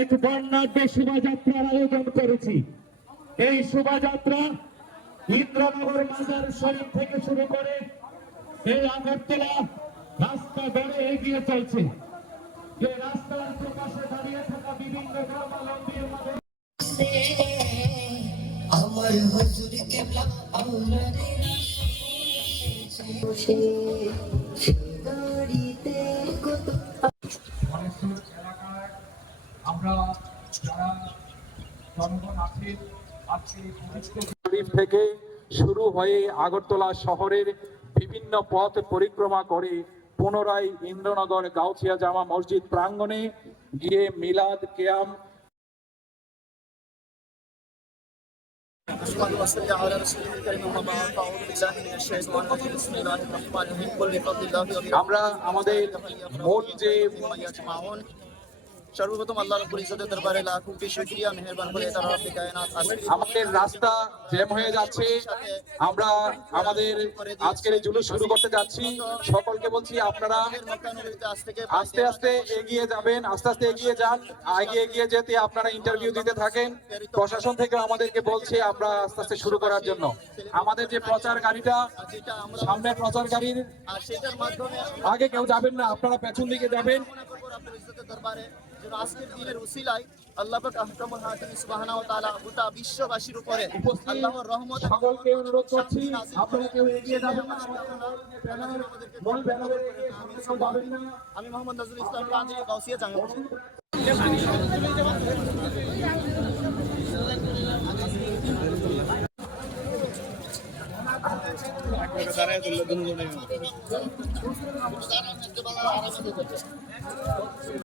এক বর্ণাঢ্য শোভাযাত্রার আয়োজন করেছি। এই শোভাযাত্রা ইন্দ্রনগর মাজার শরীফ থেকে শুরু করে এই আগরতলা রাস্তা ধরে এগিয়ে চলছে। রাস্তার প্রকাশে দাঁড়িয়ে থাকা বিভিন্ন হুজুর থেকে শুরু হয়ে আগরতলা শহরের বিভিন্ন পথ পরিক্রমা করে পুনরায় ইন্দ্রনগর, গাউছিয়া জামা মসজিদ প্রাঙ্গণে গিয়ে মিলাদ কেয়াম أشهد أن صل على رسوله الكريم وما بعد فأعوذ بالله من الشيطان الرجيم بسم الله الرحمن الرحيم قل بفضل الله وبرحمته আমরা আমাদের মূল যে مما يجمعون সর্বপ্রথম আল্লাহ রাব্বুল ইজ্জতের দরবারে লাখ কোটি শুকরিয়া মেহেরবান করে তারা রব্বে কায়নাত আমাদের রাস্তা জ্যাম হয়ে যাচ্ছে। আমরা আমাদের আজকের এই জুলুস শুরু করতে যাচ্ছি। সকলকে বলছি আপনারা আস্তে আস্তে এগিয়ে যাবেন আস্তে আস্তে এগিয়ে যান। এগিয়ে এগিয়ে যেতে আপনারা ইন্টারভিউ দিতে থাকেন। প্রশাসন থেকে আমাদেরকে বলছে আমরা আস্তে আস্তে শুরু করার জন্য। আমাদের যে প্রচার গাড়িটা সামনে প্রচার গাড়ির আগে কেউ যাবেন না আপনারা পেছন দিকে যাবেন। দরবারে। যেন আজকের দিনের উসিলায় আল্লাহ পাক আহকামুল হাকিম সুবহানাহু ওয়া তাআলা গোটা বিশ্ববাসীর উপরে আল্লাহর রহমত সকলকে অনুরোধ করছি আপনারা কেউ এগিয়ে যাবেন না ব্যানার মূল ব্যানারে এগিয়ে সামনে না আমি মোহাম্মদ নজরুল ইসলাম কাজী গাউসিয়া